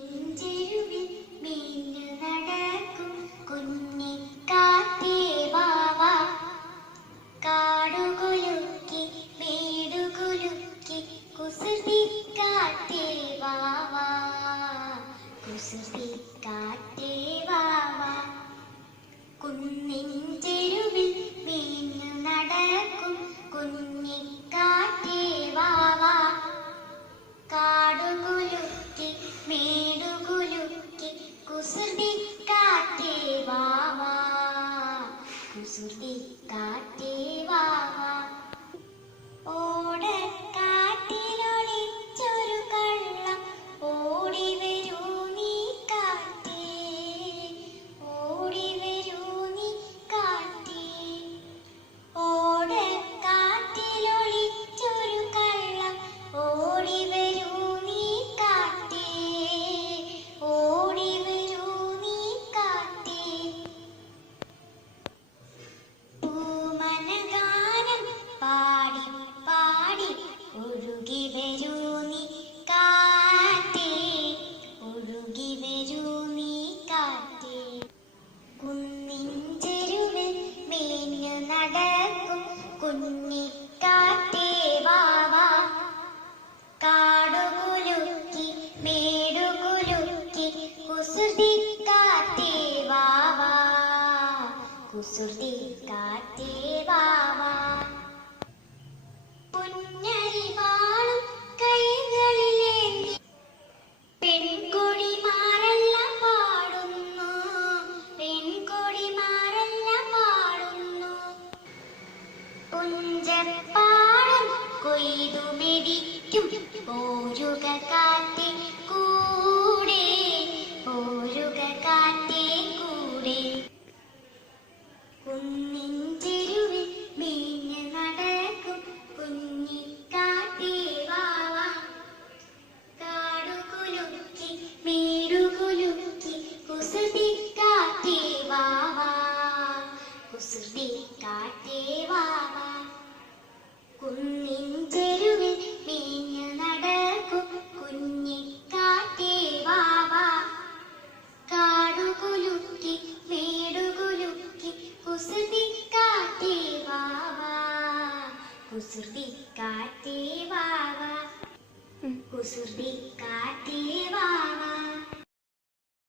നെഞ്ചെരുവിൽ മേഞ്ഞു നടക്കും കുഞ്ഞിക്കാറ്റേ വാവാ, കാടുകുലുക്കി മേടുകുലുക്കി കുസൃതിക്കാറ്റേ വാവാ, കുസൃതിക്കാറ്റേ വാവാ. കുന്നിൻ ചെരുവിൽ മേഞ്ഞു നടക്കും കുഞ്ഞിക്കാറ്റേ വാവാ, കാടുകുലുക്കി മേടുകുലുക്കി കുസൃതിക്കാറ്റേ വാവാ, കുസൃതിക്കാറ്റേ വാവാ. ഓടക്കാറ്റിലൊളിച്ചൊരു കള്ളം ഓടി വരൂ നീ കാറ്റേ, ഓടി വരൂ നീ കാറ്റേ. ഓടക്കാറ്റിലൊളിച്ചൊരു കള്ളം ഓടി വരൂ നീ കാറ്റേ, ഓടി വരൂ നീ കാറ്റേ. പൂമനഗാനം പാടി പാടി ഒഴുകി വരൂ നീ കാറ്റേ, ഒഴുകി വരൂ നീ കാറ്റേ. കുന്നിൻ ചെരുവിൽ മേഞ്ഞു നടക്കും കുഞ്ഞിക്കാറ്റേ വാവാ, കാടുകുലുക്കി മേടുകുലുക്കി കുസൃതിക്കാറ്റേ വാവാ, കുസൃതിക്കാറ്റേ വാവാ. പുന്നരിവാളും കൈകളിലേന്തി പെൺകൊടിമാരെല്ലാം പാടുന്നു, പെൺകൊടിമാരെല്ലാം പാടുന്നു. പുഞ്ചപ്പാടം കൊയ്തു മെതിക്കും പോരുക കാറ്റേ കൂടെ, പോരുക കാറ്റേ കൂടെ. കുന്നിൻ ചെരുവിൽ മേഞ്ഞു നടക്കും കുഞ്ഞിക്കാറ്റേ വാവാ, കാടുകുലുക്കി മേടുകുലുക്കി കുസൃതിക്കാറ്റേ വാവാ, കുസൃതിക്കാറ്റേ വാവാ. കുന്നിൻ ചെരുവിൽ മേഞ്ഞു നടക്കും കുഞ്ഞിക്കാറ്റേ വാവാ, കാടുകുലുക്കി മേടുകുലുക്കി കുസൃതിക്കാറ്റേ വാവാ, കുസൃതിക്കാറ്റേ വാവാ, കുസൃതിക്കാറ്റേ വാവാ.